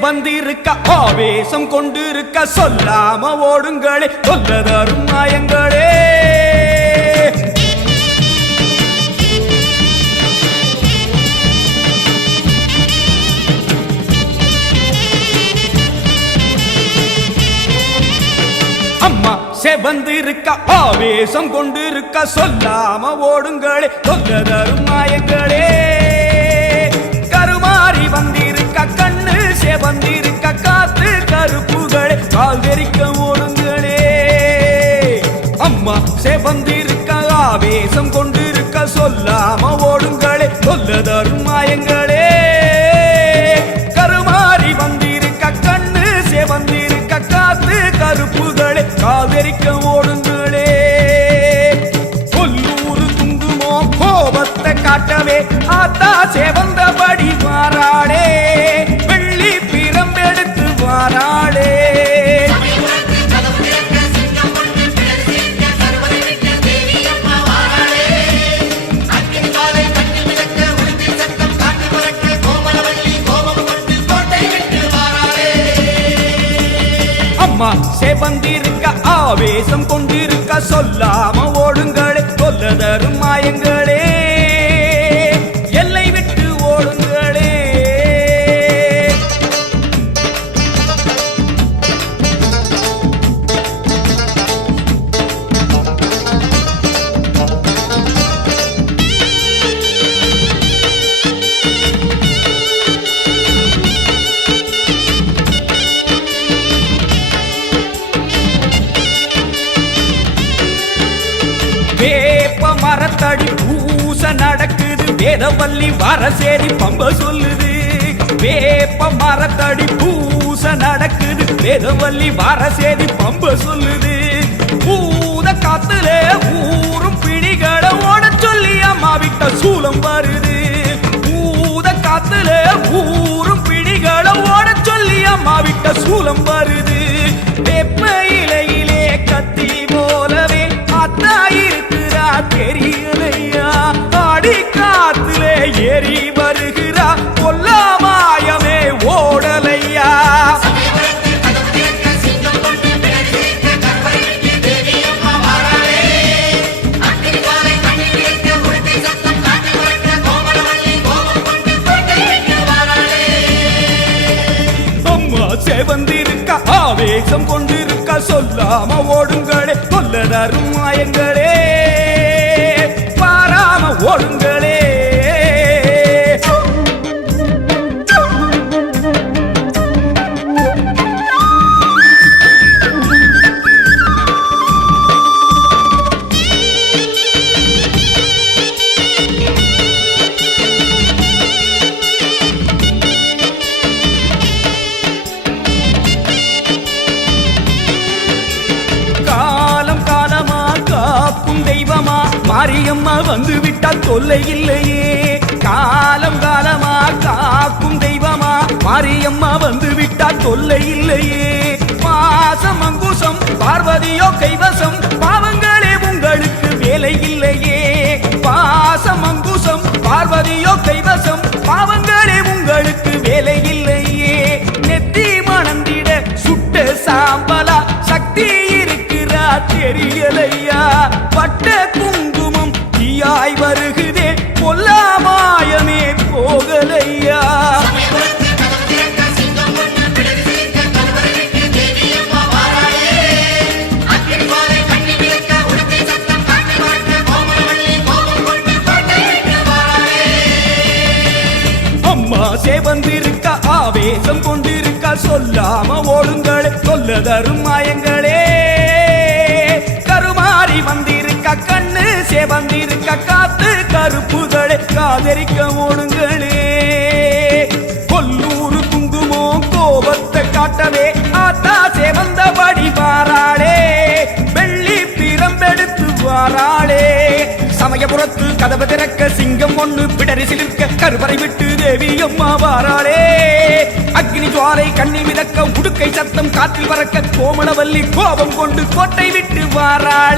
செவந்திருக்க ஆவேசம் கொண்டிருக்க சொல்லாம ஓடுங்களே சொல்லதரும் மாயங்களே. அம்மா செவந்திருக்க ஆவேசம் கொண்டிருக்க சொல்லாம ஓடுங்களே சொல்லதரும் மாயங்களே. கருமாறி வந்திருக்க கண்ணு செவந்திருக்க காத்து கருப்புகளே கால் தெரிக்க ஓடுங்களே. அம்மா செவந்திருக்க ஆவேசம் கொண்டிருக்க சொல்லாம ஓடுங்களே சொல்லதரும் மாயங்களே. கருமாறி வந்திருக்க கண்ணு செவந்திருக்க காத்து கருப்புகளே காவிரிக்க ஓடுங்களே. கொல்லூரு குங்குமோ கோபத்தை காட்டவே ஆத்தா செவந்தபடி வாராளே வெள்ளி பிரம்பெடுத்து வாராளே. அம்மா செவந்திருக்க ஆவேசம் கொண்டிருக்க சொல்லாம ஓடுங்களே சொல்லதரும் மாயங்களே. எல்லை விட்டு ஓடுங்களே. வேப்ப மரத்தடி பூச நடக்குது வேதவல்லி வரசேரி பம்ப சொல்லுது. வேப்ப மரத்தடி பூச நடக்குது வேதவல்லி வரசேரி பம்ப சொல்லுது. பூத காத்துல ஊரும் பிடிகளை ஓட சொல்லி அம்மா விட்ட சூலம் வருது. பூத காத்துல ஊரும் பிடிகளை ஓட சொல்லி அம்மா விட்ட சூலம் வருது. வேப்ப இலையிலே கத்தி போலவே அத்தா இருக்கிறா தெரியலையா. ஆடி காத்திலே ஏறி வருகிறா கொல்லாமாயமே ஓடலையா. அம்மா செவந்திருக்க ஆவேசம் கொண்டிருக்க சொல்லாம ஓடுங்களே சொல்லதரும் மாயங்களே. பாராம ஓடுங்களே. தெய்வமா மாரியம்மா வந்து விட்டால் தொல்லை இல்லையே. காலம் காலமா காக்கும் தெய்வமா மாரியம்மா வந்து விட்டால் தொல்லை இல்லையே. பாசம் அங்குசம் பார்வதியோ கைவசம் பாவங்களே உங்களுக்கு வேலை இல்லையே. பாசம் அங்குசம் பார்வதியோ கைவசம் பாவங்களே உங்களுக்கு வேலை இல்லையே. நெத்தி மணந்திட சுட்ட சாம்பலா சக்தி இருக்கிறா தெரியலையா. பட்ட குங்குமம் தீயாய் வருகுதே பொல்லாமாயமே போகலையா. அம்மா செவந்திருக்க ஆவேசம் கொண்டிருக்க சொல்லாம ஓடுங்களே சொல்லதரும் மாயங்களே. கருமாறி வந்திருக்க கண்ணு செவந்திருக்க காத்து கருப்புகளே காதரிக்க ஓடுங்களே. கொல்லூரு குங்குமோ கோபத்தை காட்டவே ஆத்தா செவந்தபடி வாராளே வெள்ளி பிரம்பெடுத்து வாராளே. சமயபுரத்து கதவு திறக்க சிங்கம் ஒண்ணு பிடரி சிலிர்க்க கருவறை விட்டு தேவி அம்மா வாராளே. அக்னி ஜுவாலை கண்ணில் மிதக்க உடுக்கை சத்தம் காற்றில் பறக்க கோமளவல்லி கோபம் கொண்டு கோட்டை விட்டு வாராளே.